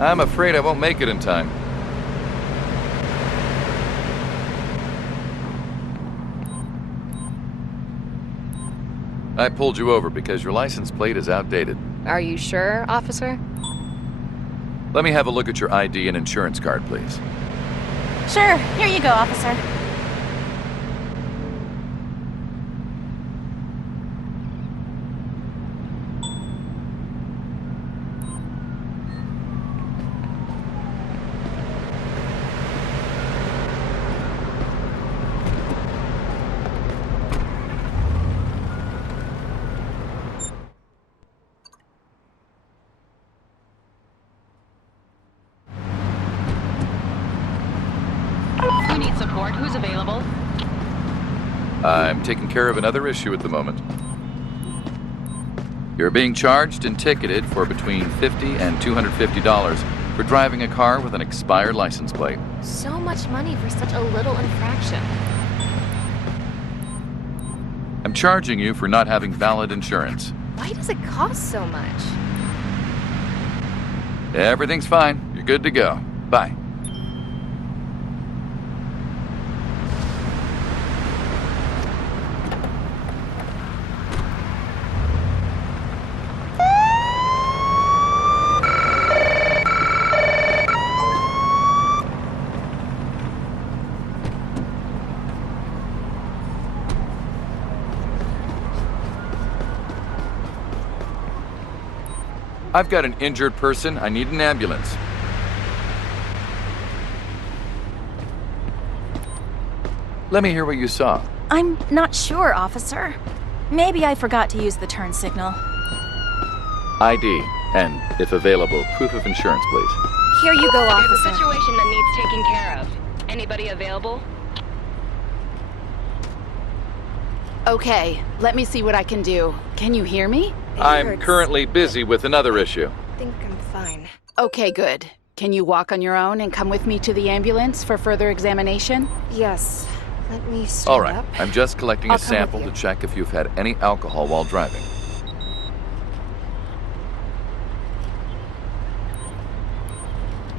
I'm afraid I won't make it in time. I pulled you over because your license plate is outdated. Are you sure, officer? Let me have a look at your ID and insurance card, please. Sure, here you go, officer. We need support. Who's available? I'm taking care of another issue at the moment. You're being charged and ticketed for between $50 and $250 for driving a car with an expired license plate. So much money for such a little infraction. I'm charging you for not having valid insurance. Why does it cost so much? Everything's fine. You're good to go. Bye. I've got an injured person. I need an ambulance. Let me hear what you saw. I'm not sure, officer. Maybe I forgot to use the turn signal. ID, and, if available, proof of insurance, please. Here you go, There's a officer. situation that needs taken care of. Anybody available? Okay, let me see what I can do. Can you hear me? I'm currently busy with another issue. I think I'm fine. Okay, good. Can you walk on your own and come with me to the ambulance for further examination? Yes. Let me stand All right, up. I'm just collecting I'll a come with sample you. to check if you've had any alcohol while driving.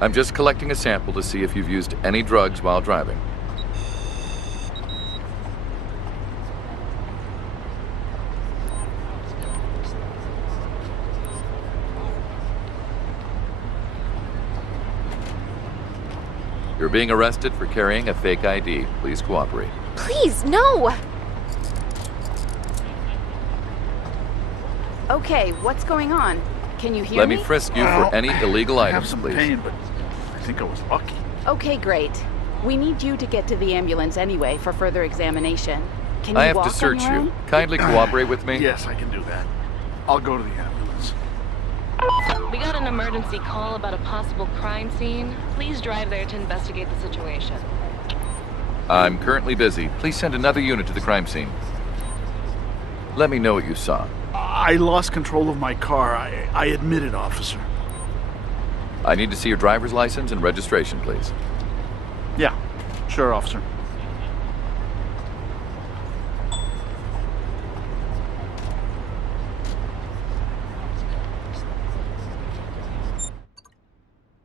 I'm just collecting a sample to see if you've used any drugs while driving. You're being arrested for carrying a fake ID. Please cooperate. Please, no! Okay, what's going on? Can you hear Let me? me frisk you for any illegal I have items, some please. pain, but I think I was lucky. Okay, great. We need you to get to the ambulance anyway for further examination. Can you I have walk to search on your you. own? Kindly cooperate with me. Yes, I can do that. I'll go to the ambulance. We got an emergency call about a possible crime scene. Please drive there to investigate the situation. I'm currently busy. Please send another unit to the crime scene. Let me know what you saw. I lost control of my car. I admit it, officer. I need to see your driver's license and registration, please. Yeah, sure, officer.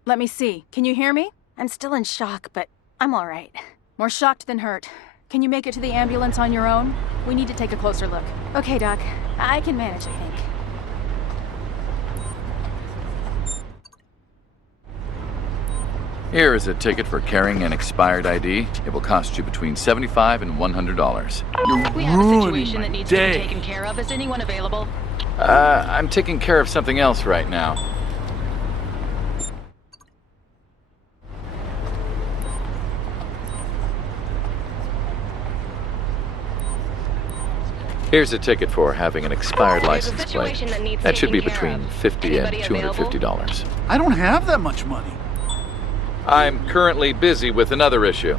Let me see. Can you hear me? I'm still in shock, but I'm all right. More shocked than hurt. Can you make it to the ambulance on your own? We need to take a closer look. Okay, Doc. I can manage, I think. Here is a ticket for carrying an expired ID. It will cost you between $75 and $100. You're We have a ruining situation my that needs to day. be taken care of. Is anyone available? I'm taking care of something else right now. Here's a ticket for having an expired There's a license plate. situation that needs That should be taken care between of. $50 and Anybody available? $250. I don't have that much money. I'm currently busy with another issue.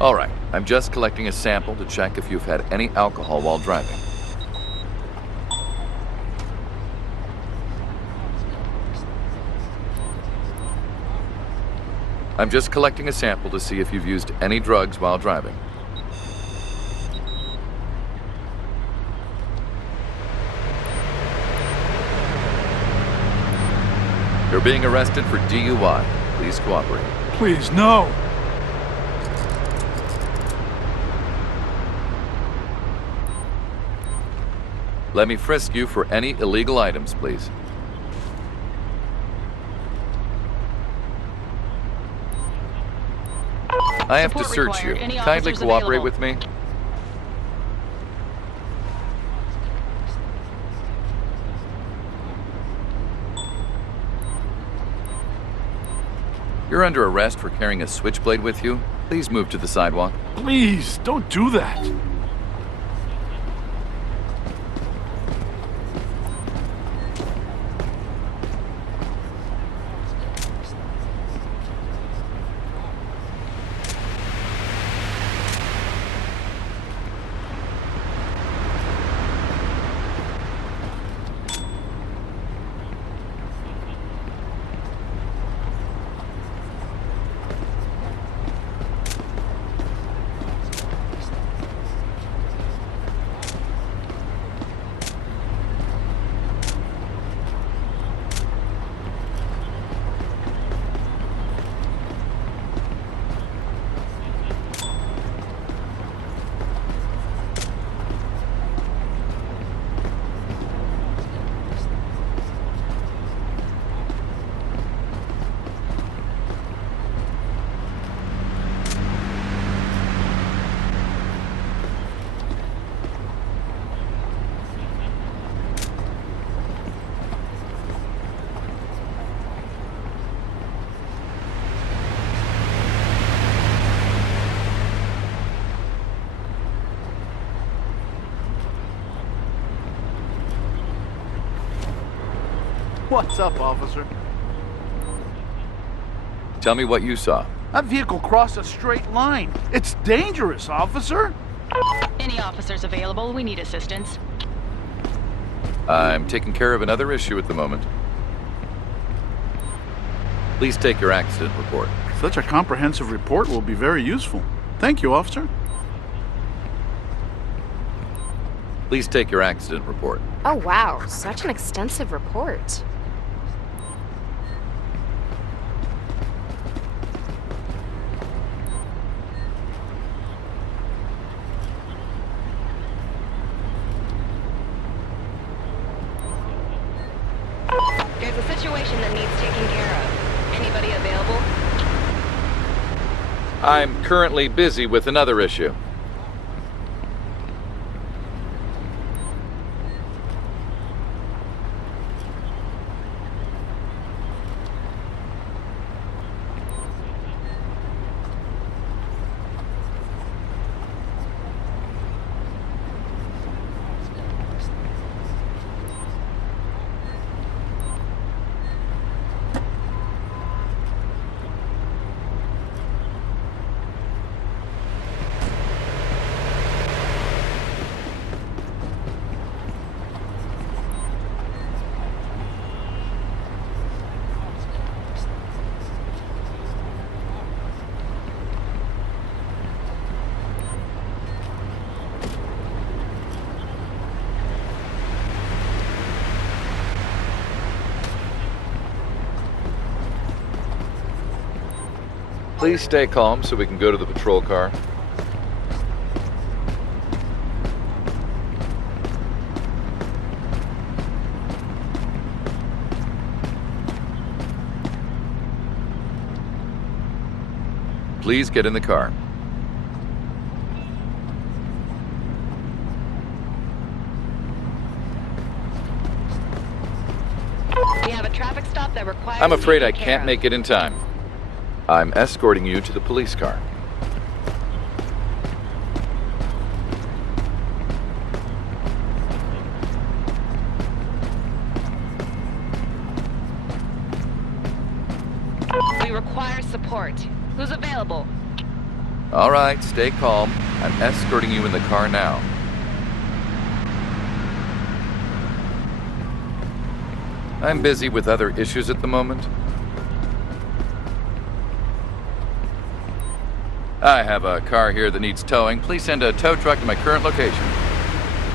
All right, I'm just collecting a sample to check if you've had any alcohol while driving. I'm just collecting a sample to see if you've used any drugs while driving. You're being arrested for DUI. Please cooperate. Please, no. Let me frisk you for any illegal items, please. I have to Support search you. required. Any Kindly officers cooperate available? with me. You're under arrest for carrying a switchblade with you. Please move to the sidewalk. Please, don't do that. What's up, officer? Tell me what you saw. That vehicle crossed a straight line. It's dangerous, officer. Any officers available? We need assistance. I'm taking care of another issue at the moment. Please take your accident report. Such a comprehensive report will be very useful. Thank you, officer. Please take your accident report. Oh wow, such an extensive report. There's a situation that needs taking care of. Anybody available? I'm currently busy with another issue. Please stay calm so we can go to the patrol car. Please get in the car. We have a traffic stop that requires. I'm afraid I taking care can't of. make it in time. I'm escorting you to the police car. We require support. Who's available? All right, stay calm. I'm escorting you in the car now. I'm busy with other issues at the moment. I have a car here that needs towing. Please send a tow truck to my current location.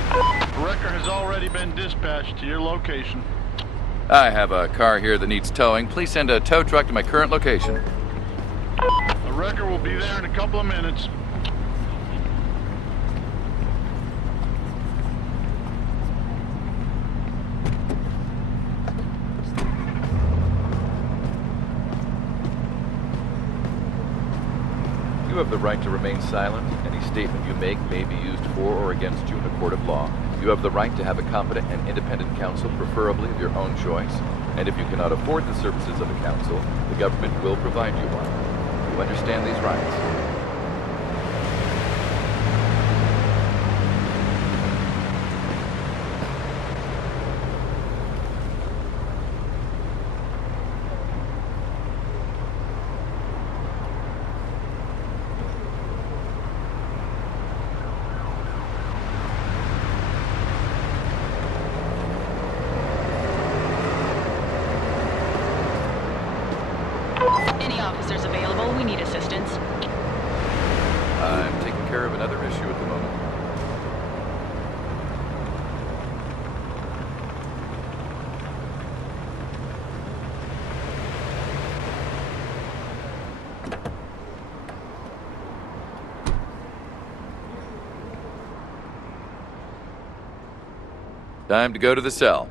A wrecker has already been dispatched to your location. I have a car here that needs towing. Please send a tow truck to my current location. The wrecker will be there in a couple of minutes. You have the right to remain silent. Any statement you make may be used for or against you in a court of law. You have the right to have a competent and independent counsel, preferably of your own choice. And if you cannot afford the services of a counsel, the government will provide you one. You understand these rights? Any officers available? We need assistance. I'm taking care of another issue at the moment. Time to go to the cell.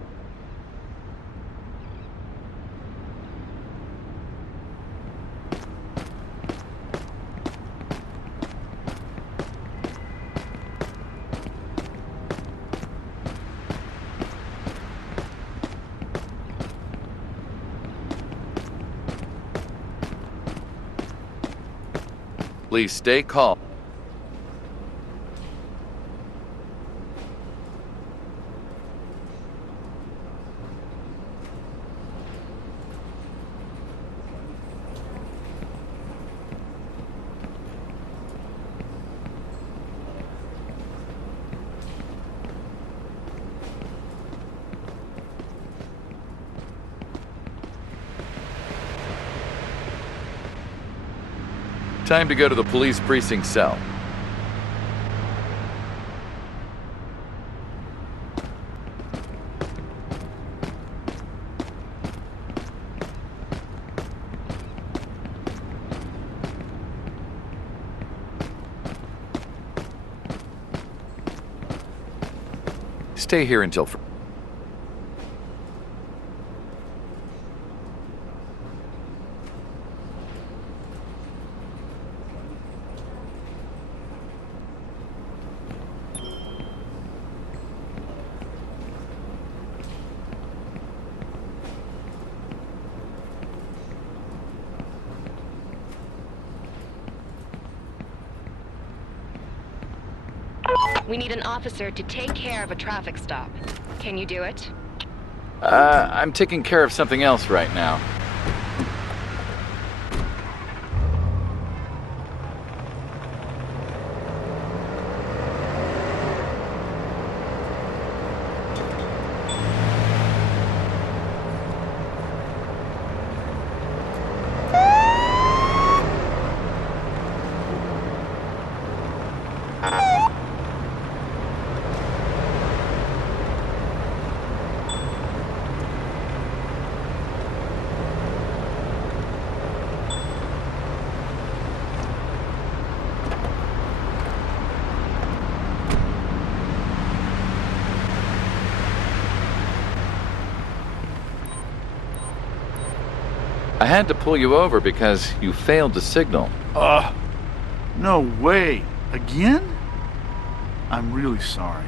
Please stay calm. Time to go to the police precinct cell. Stay here until... We need an officer to take care of a traffic stop. Can you do it? I'm taking care of something else right now. I had to pull you over because you failed to signal. No way. Again? I'm really sorry.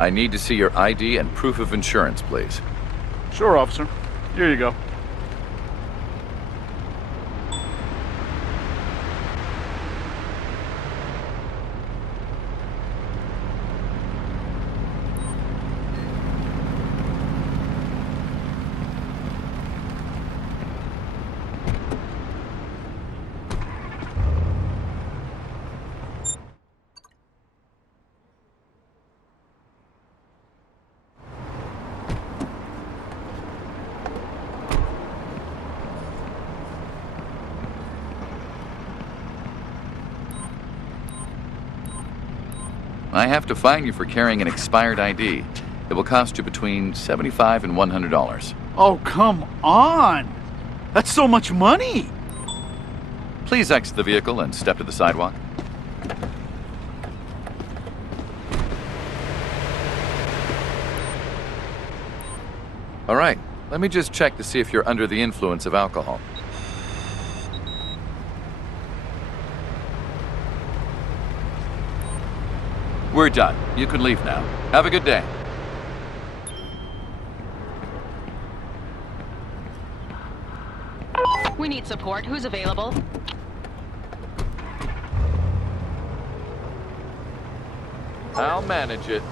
I need to see your ID and proof of insurance, please. Sure, officer. Here you go. I have to fine you for carrying an expired ID. It will cost you between $75 and $100. Oh, come on! That's so much money! Please exit the vehicle and step to the sidewalk. All right, let me just check to see if you're under the influence of alcohol. We're done. You can leave now. Have a good day. We need support. Who's available? I'll manage it.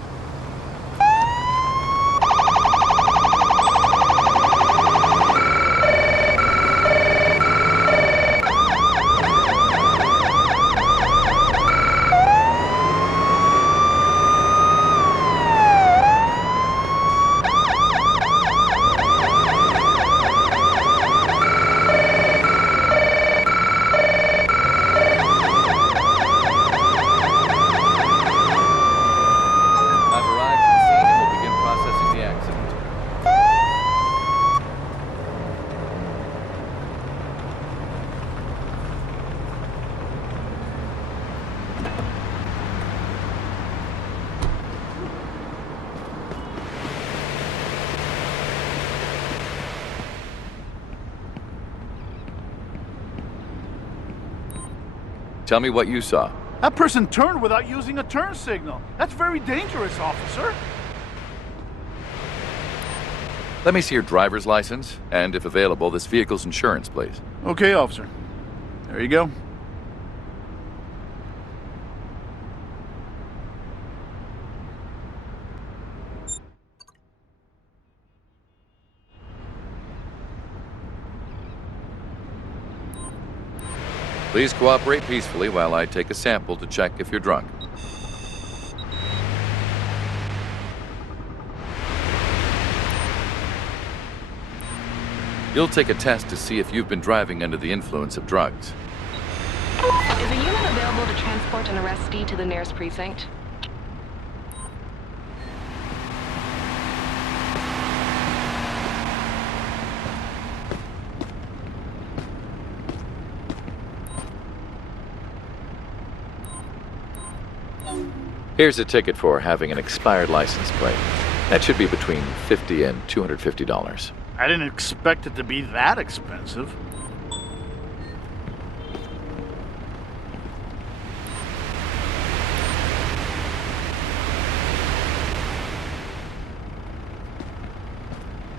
Tell me what you saw. That person turned without using a turn signal. That's very dangerous, officer. Let me see your driver's license, and if available, this vehicle's insurance, please. Okay, officer. There you go. Please cooperate peacefully while I take a sample to check if you're drunk. You'll take a test to see if you've been driving under the influence of drugs. Is a unit available to transport an arrestee to the nearest precinct? Here's a ticket for having an expired license plate. That should be between $50 and $250. I didn't expect it to be that expensive.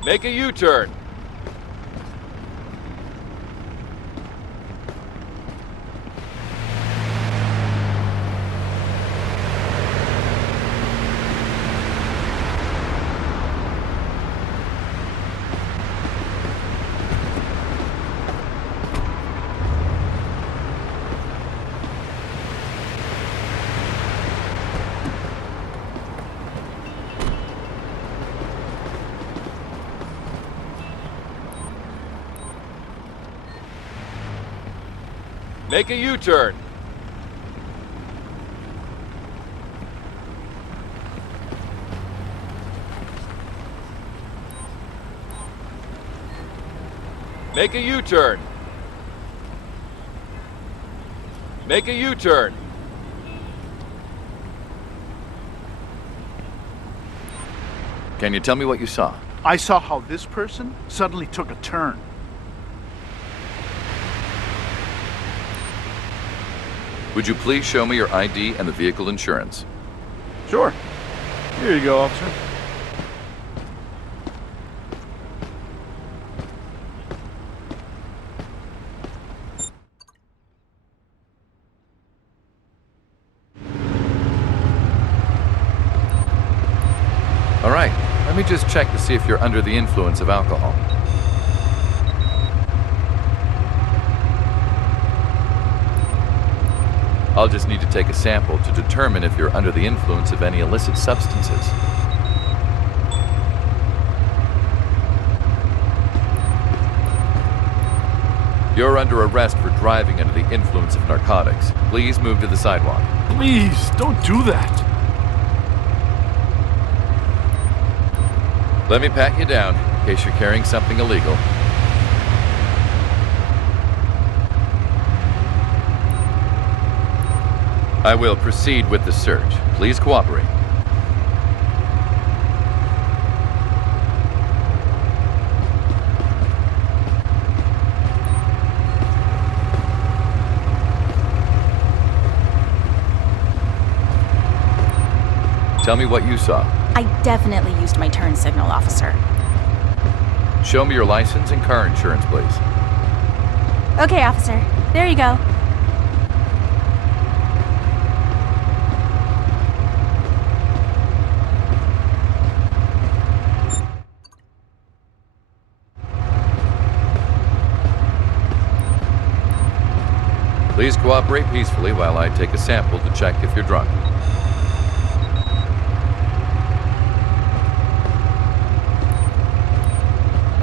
Make a U-turn. Make a U-turn. Make a U-turn. Make a U-turn. Can you tell me what you saw? I saw how this person suddenly took a turn. Would you please show me your ID and the vehicle insurance? Sure. Here you go, officer. All right, let me just check to see if you're under the influence of alcohol. I'll just need to take a sample to determine if you're under the influence of any illicit substances. You're under arrest for driving under the influence of narcotics. Please move to the sidewalk. Please, don't do that. Let me pat you down, in case you're carrying something illegal. I will proceed with the search. Please cooperate. Tell me what you saw. I definitely used my turn signal, officer. Show me your license and car insurance, please. Okay, officer. There you go. Please cooperate peacefully while I take a sample to check if you're drunk.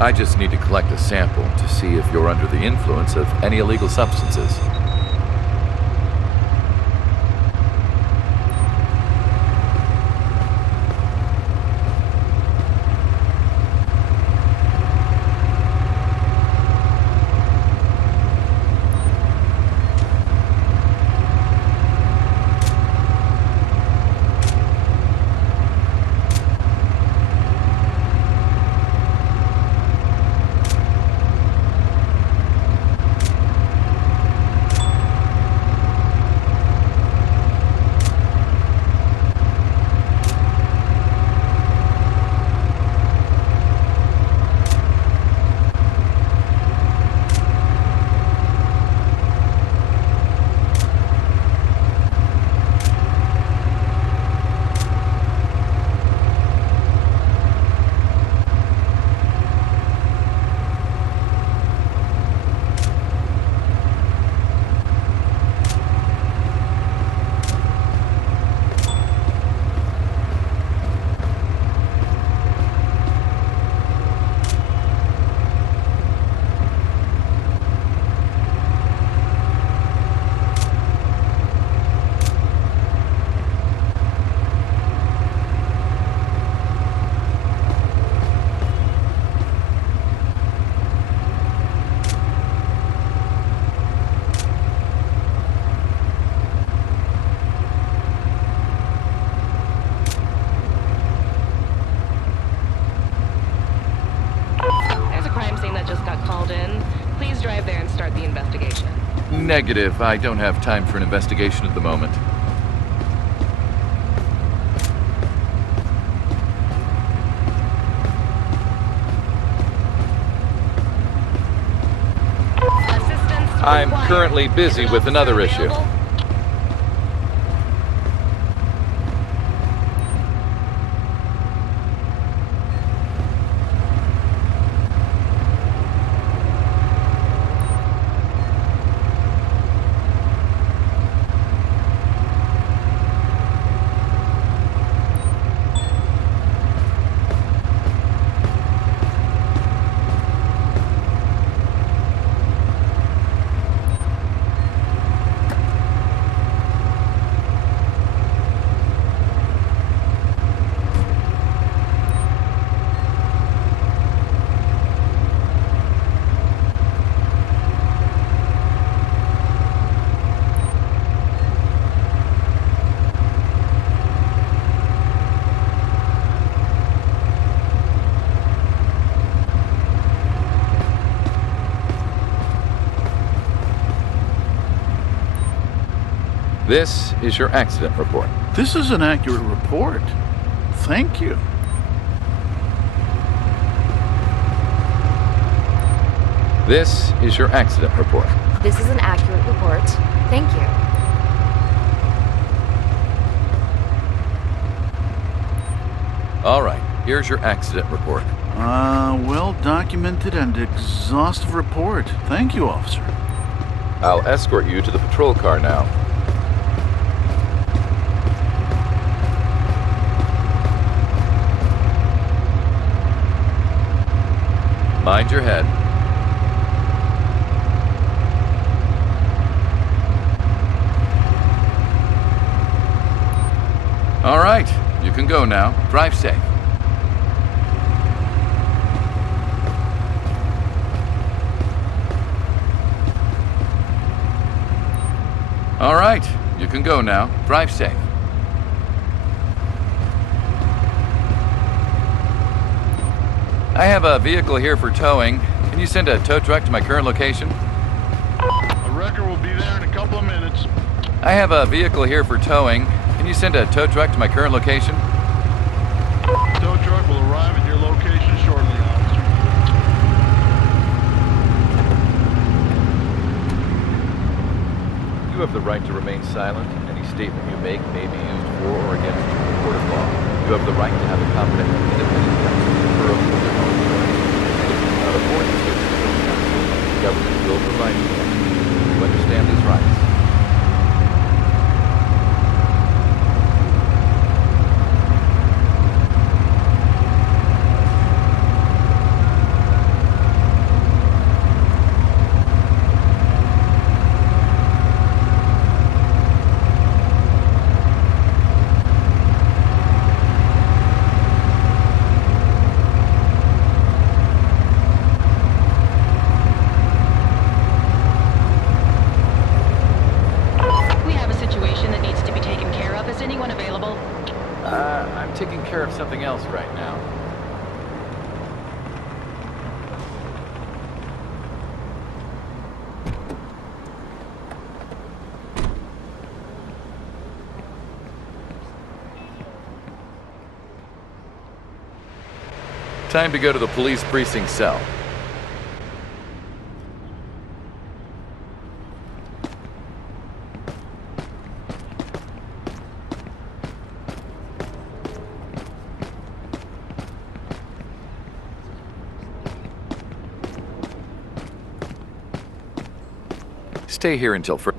I just need to collect a sample to see if you're under the influence of any illegal substances. Negative. I don't have time for an investigation at the moment. I'm currently busy with another issue. This is your accident report. This is an accurate report. Thank you. This is your accident report. This is an accurate report. Thank you. All right, here's your accident report. Well documented and exhaustive report. Thank you, officer. I'll escort you to the patrol car now. Mind your head. All right, you can go now. Drive safe. All right, you can go now. Drive safe. I have a vehicle here for towing. Can you send a tow truck to my current location? A wrecker will be there in a couple of minutes. I have a vehicle here for towing. Can you send a tow truck to my current location? Tow truck will arrive at your location shortly, officer. You have the right to remain silent. Any statement you make may be used for or against you in a court of law. You have the right to have a competent and independent counsel preferably of your own choice. And if you cannot afford the services of counsel, the government will provide you one. You understand these rights? I'm taking care of something else right now. Time to go to the police precinct cell. Stay here until further.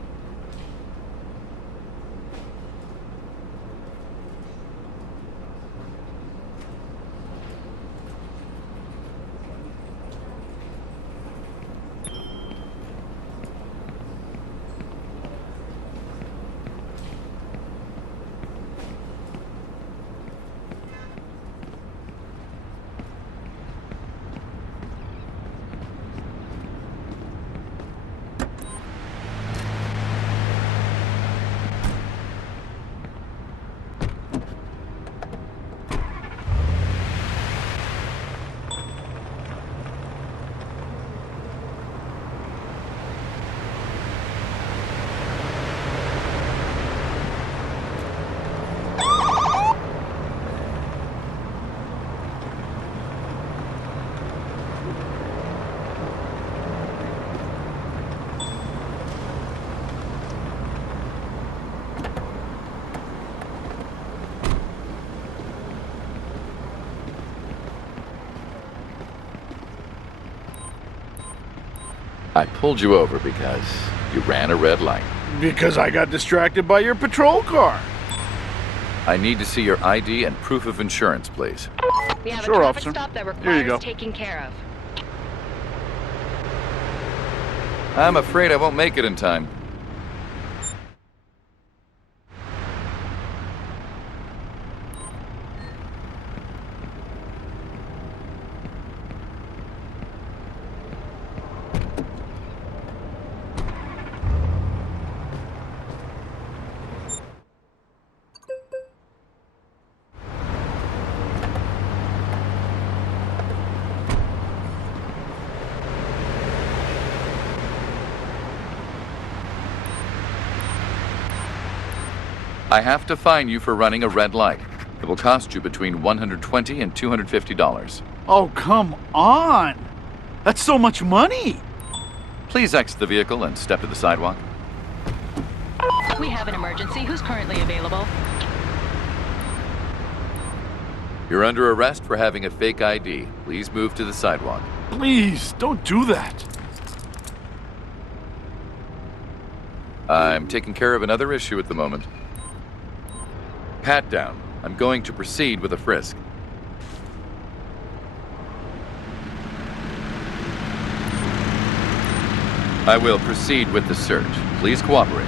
I pulled you over because you ran a red light. Because I got distracted by your patrol car. I need to see your ID and proof of insurance, please. We have Sure, a traffic officer. stop that Here you go. requires taking care of. I'm afraid I won't make it in time. I have to fine you for running a red light. It will cost you between $120 and $250. Oh, come on. That's so much money. Please exit the vehicle and step to the sidewalk. We have an emergency. Who's currently available? You're under arrest for having a fake ID. Please move to the sidewalk. Please, don't do that. I'm taking care of another issue at the moment. Pat down. I'm going to proceed with a frisk. I will proceed with the search. Please cooperate.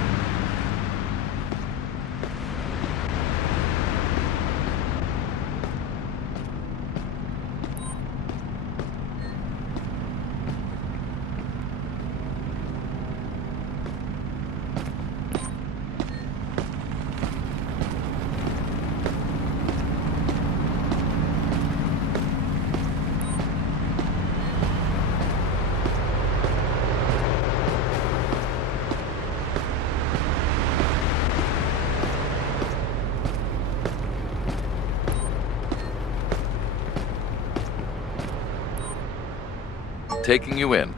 Taking you in.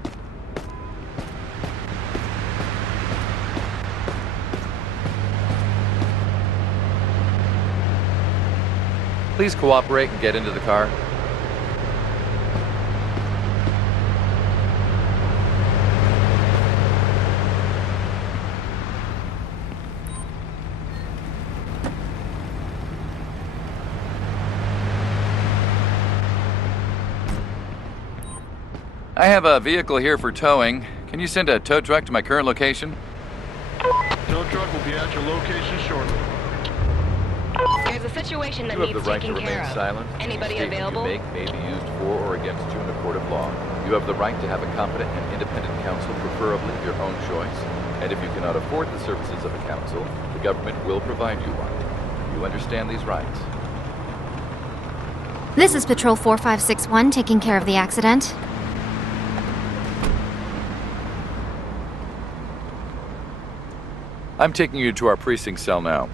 Please cooperate and get into the car. I have a vehicle here for towing. Can you send a tow truck to my current location? Tow truck will be at your location shortly. There's a situation that You have needs the right to taking care remain of. silent. Anybody Any statement available? you make may be used for or against you in a court of law. You have the right to have a competent and independent counsel, preferably of your own choice. And if you cannot afford the services of a counsel, the government will provide you one. You understand these rights? This is Patrol 4561 taking care of the accident. I'm taking you to our precinct cell now.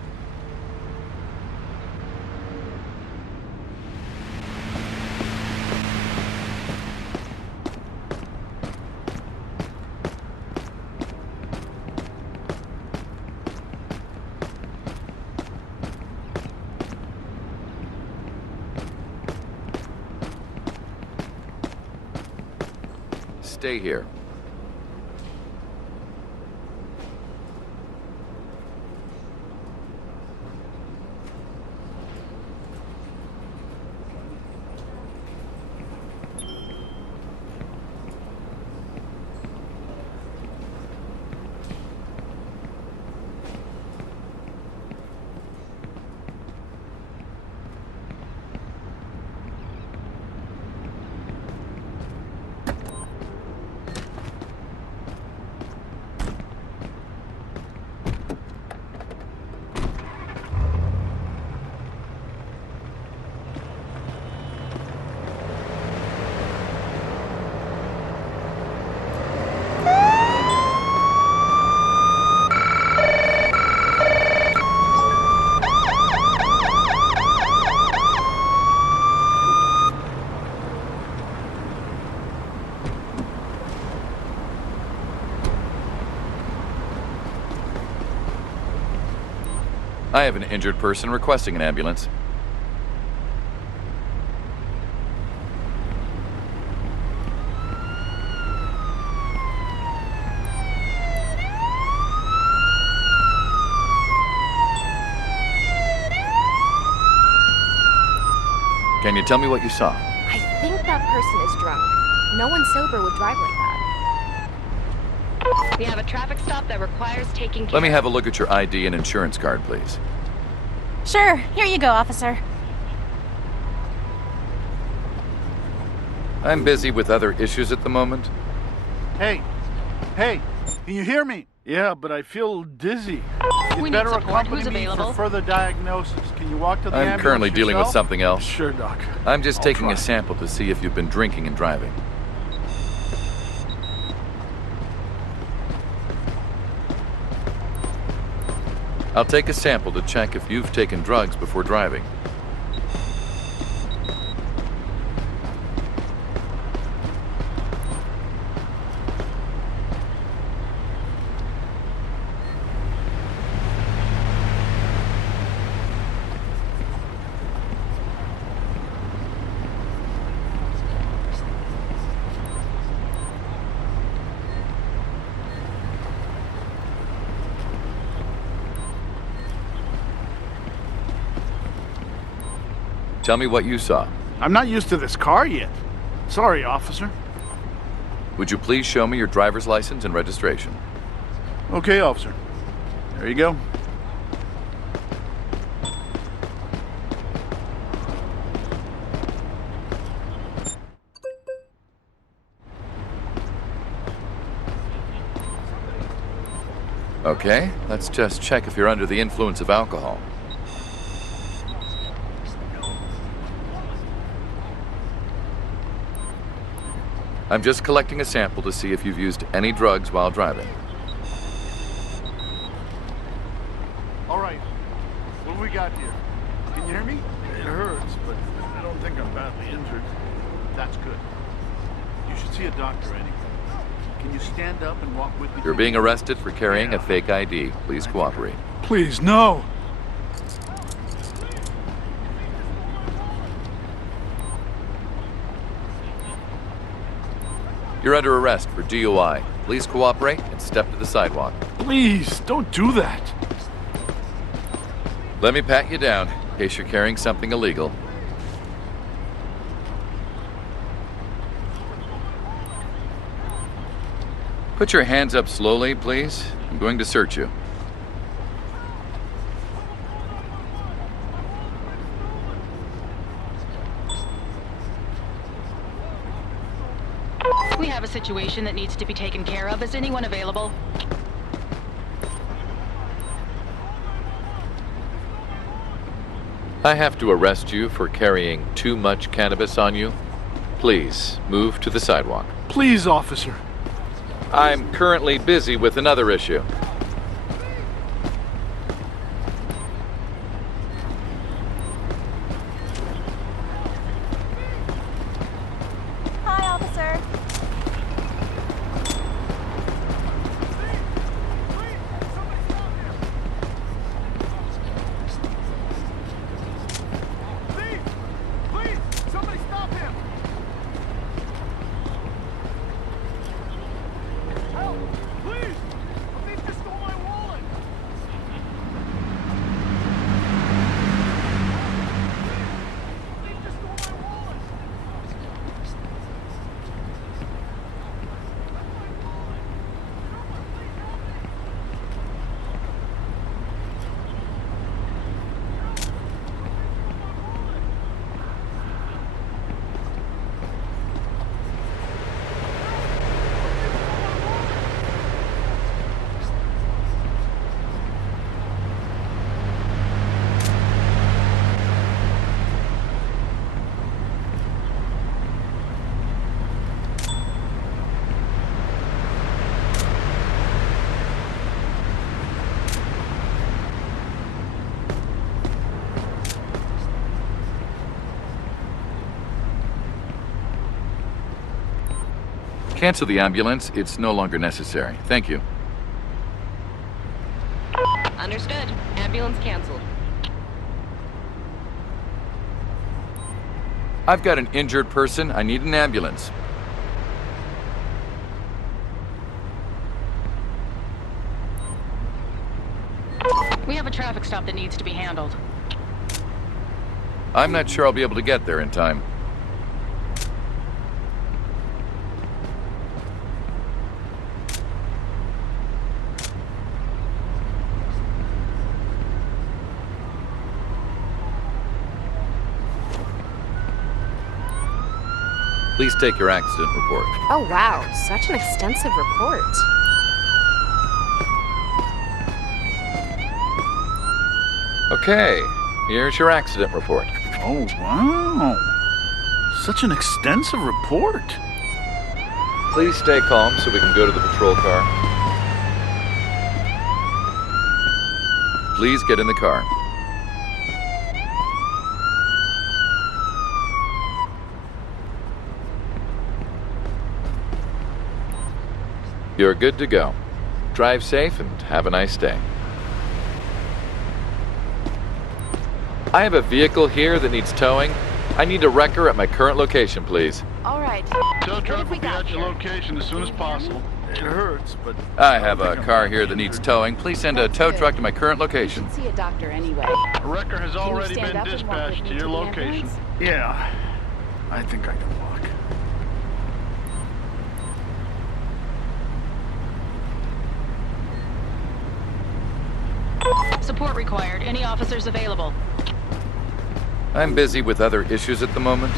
Stay here. I have an injured person requesting an ambulance. Can you tell me what you saw? I think that person is drunk. No one sober would drive like that. We have a traffic stop that requires taking care Let me of. have a look at your ID and insurance card, please. Sure, here you go, officer. I'm busy with other issues at the moment. Hey, can you hear me? Yeah, but I feel dizzy. We You need better support. accompany Who's me available? for further diagnosis. Can you walk to the I'm ambulance currently dealing with yourself? something else. Sure, Doc. I'm just I'll taking try. a sample to see if you've been drinking and driving. I'll take a sample to check if you've taken drugs before driving. Tell me what you saw. I'm not used to this car yet. Sorry, officer. Would you please show me your driver's license and registration? Okay, officer. There you go. Okay, let's just check if you're under the influence of alcohol. I'm just collecting a sample to see if you've used any drugs while driving. All right. What do we got here? Can you hear me? It hurts, but I don't think I'm badly injured. That's good. You should see a doctor anyway. Can you stand up and walk with me? You're being arrested for carrying a fake ID. Please cooperate. Please, no! You're under arrest for DUI. Please cooperate and step to the sidewalk. Please, don't do that. Let me pat you down in case you're carrying something illegal. Put your hands up slowly, please. I'm going to search you. We have a situation that needs to be taken care of. Is anyone available? I have to arrest you for carrying too much cannabis on you. Please, move to the sidewalk. Please, officer. I'm currently busy with another issue. Hi, officer. Cancel the ambulance. It's no longer necessary. Thank you. Understood. Ambulance canceled. I've got an injured person. I need an ambulance. We have a traffic stop that needs to be handled. I'm not sure I'll be able to get there in time. Please take your accident report. Oh wow, such an extensive report. Okay, here's your accident report. Oh, wow. Such an extensive report. Please stay calm so we can go to the patrol car. Please get in the car. You're good to go. Drive safe and have a nice day. I have a vehicle here that needs towing. I need a wrecker at my current location, please. All right. Tow truck will we be got at your here? location as soon as possible. It hurts, but... I have a car here that needs towing. Please send a tow truck to my current You location. should see a doctor anyway. A wrecker has Can you already stand been up and walk with dispatched me to your the location. ambulance? Yeah, I think I can walk. Support required. Any officers available? I'm busy with other issues at the moment.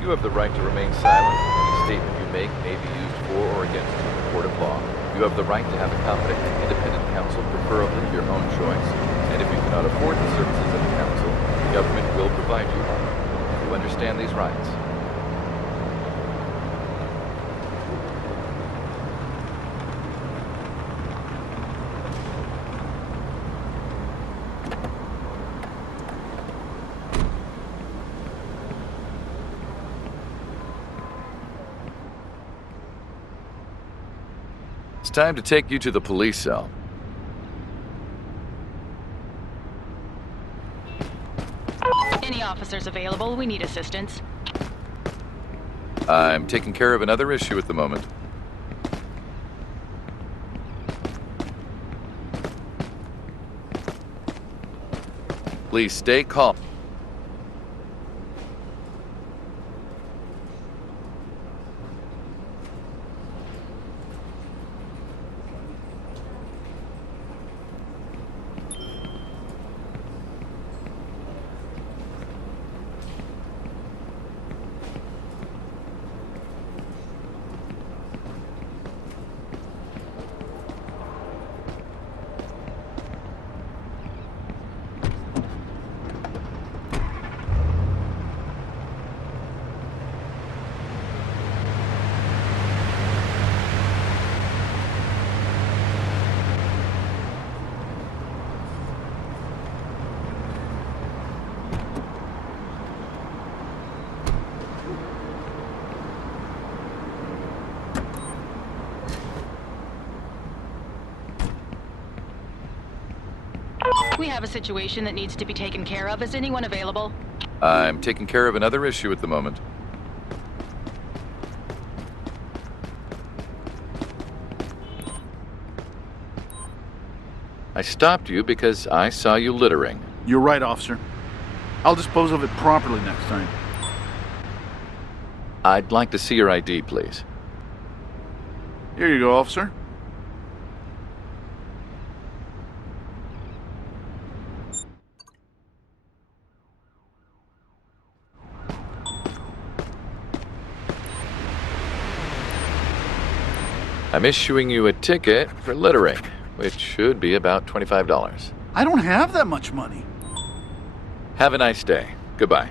You have the right to remain silent. Any statement you make may be used for or against you in a court of law. You have the right to have a competent and independent counsel, preferably of your own choice. And if you cannot afford the services of a counsel, the government will provide you one. Do you understand these rights? It's time to take you to the police cell. Any officers available? We need assistance. I'm taking care of another issue at the moment. Please stay calm. We have a situation that needs to be taken care of. Is anyone available? I'm taking care of another issue at the moment. I stopped you because I saw you littering. You're right, officer. I'll dispose of it properly next time. I'd like to see your ID, please. Here you go, officer. I'm issuing you a ticket for littering, which should be about $25. I don't have that much money. Have a nice day. Goodbye.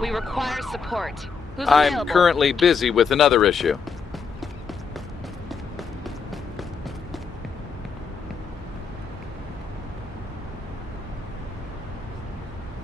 We require support. Who's I'm available? currently busy with another issue.